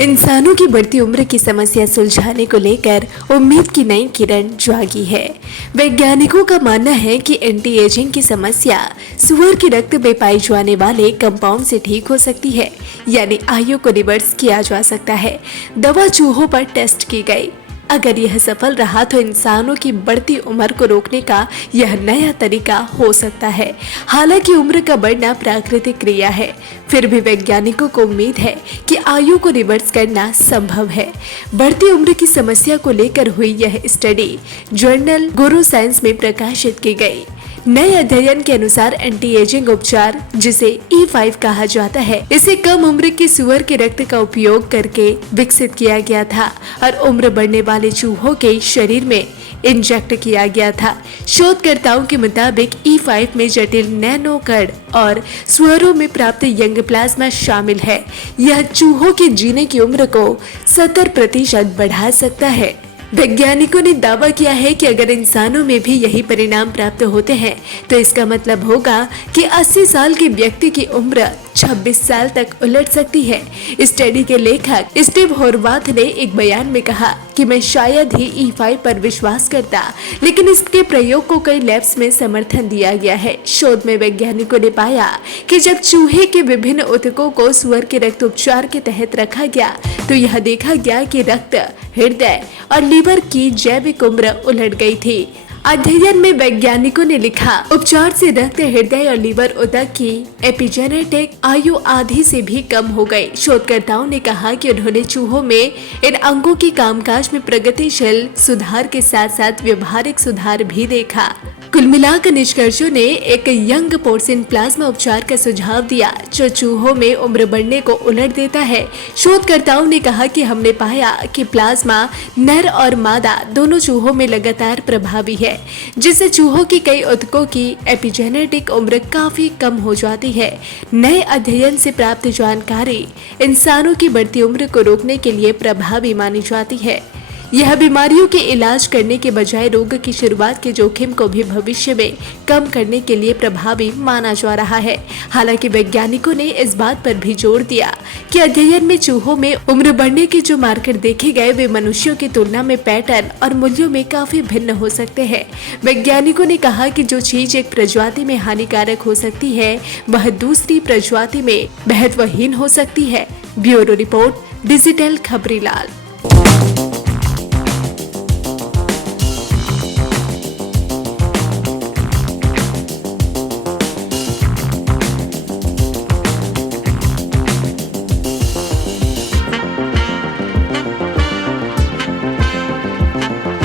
इंसानों की बढ़ती उम्र की समस्या सुलझाने को लेकर उम्मीद की नई किरण जागी है। वैज्ञानिकों का मानना है कि एंटी एजिंग की समस्या सुअर के रक्त में पाए जाने वाले कंपाउंड से ठीक हो सकती है, यानी आयु को रिवर्स किया जा सकता है। दवा चूहों पर टेस्ट की गई। अगर यह सफल रहा तो इंसानों की बढ़ती उम्र को रोकने का यह नया तरीका हो सकता है। हालांकि उम्र का बढ़ना प्राकृतिक क्रिया है, फिर भी वैज्ञानिकों को उम्मीद है कि आयु को रिवर्स करना संभव है। बढ़ती उम्र की समस्या को लेकर हुई यह स्टडी जर्नल न्यूरोसाइंस में प्रकाशित की गई। नए अध्ययन के अनुसार एंटी एजिंग उपचार, जिसे E5 कहा जाता है, इसे कम उम्र के सुअर के रक्त का उपयोग करके विकसित किया गया था और उम्र बढ़ने वाले चूहों के शरीर में इंजेक्ट किया गया था। शोधकर्ताओं के मुताबिक E5 में जटिल नैनो कण और सुअरों में प्राप्त यंग प्लाज्मा शामिल है। यह चूहों की जीने की उम्र को 70% बढ़ा सकता है। वैज्ञानिकों ने दावा किया है कि अगर इंसानों में भी यही परिणाम प्राप्त होते हैं तो इसका मतलब होगा कि 80 साल के व्यक्ति की उम्र 26 साल तक उलट सकती है। स्टडी के लेखक स्टीव होरवाथ ने एक बयान में कहा कि मैं शायद ही E5 पर विश्वास करता, लेकिन इसके प्रयोग को कई लैब्स में समर्थन दिया गया है। शोध में वैज्ञानिकों ने पाया कि जब चूहे के विभिन्न ऊतकों को सुअर के रक्त उपचार के तहत रखा गया तो यह देखा गया कि रक्त, हृदय और लीवर की जैविक उम्र उलट गई थी। अध्ययन में वैज्ञानिकों ने लिखा, उपचार से रक्त, हृदय और लीवर ऊतक की एपिजेनेटिक आयु आधी से भी कम हो गई। शोधकर्ताओं ने कहा कि उन्होंने चूहों में इन अंगों की कामकाज में प्रगतिशील सुधार के साथ साथ व्यवहारिक सुधार भी देखा। कुल मिलाकर निष्कर्षों ने एक यंग पोर्सिन प्लाज्मा उपचार का सुझाव दिया जो चूहों में उम्र बढ़ने को उलट देता है। शोधकर्ताओं ने कहा कि हमने पाया कि प्लाज्मा नर और मादा दोनों चूहों में लगातार प्रभावी है, जिससे चूहों की कई ऊतकों की एपिजेनेटिक उम्र काफी कम हो जाती है। नए अध्ययन से प्राप्त जानकारी इंसानों की बढ़ती उम्र को रोकने के लिए प्रभावी मानी जाती है। यह बीमारियों के इलाज करने के बजाय रोग की शुरुआत के जोखिम को भी भविष्य में कम करने के लिए प्रभावी माना जा रहा है। हालांकि वैज्ञानिकों ने इस बात पर भी जोर दिया कि अध्ययन में चूहों में उम्र बढ़ने के जो मार्कर देखे गए वे मनुष्यों की तुलना में पैटर्न और मूल्यों में काफी भिन्न हो सकते हैं। वैज्ञानिकों ने कहा कि जो चीज एक प्रजाति में हानिकारक हो सकती है वह दूसरी प्रजाति में महत्वहीन हो सकती है। Bureau report, digital Khabrilal.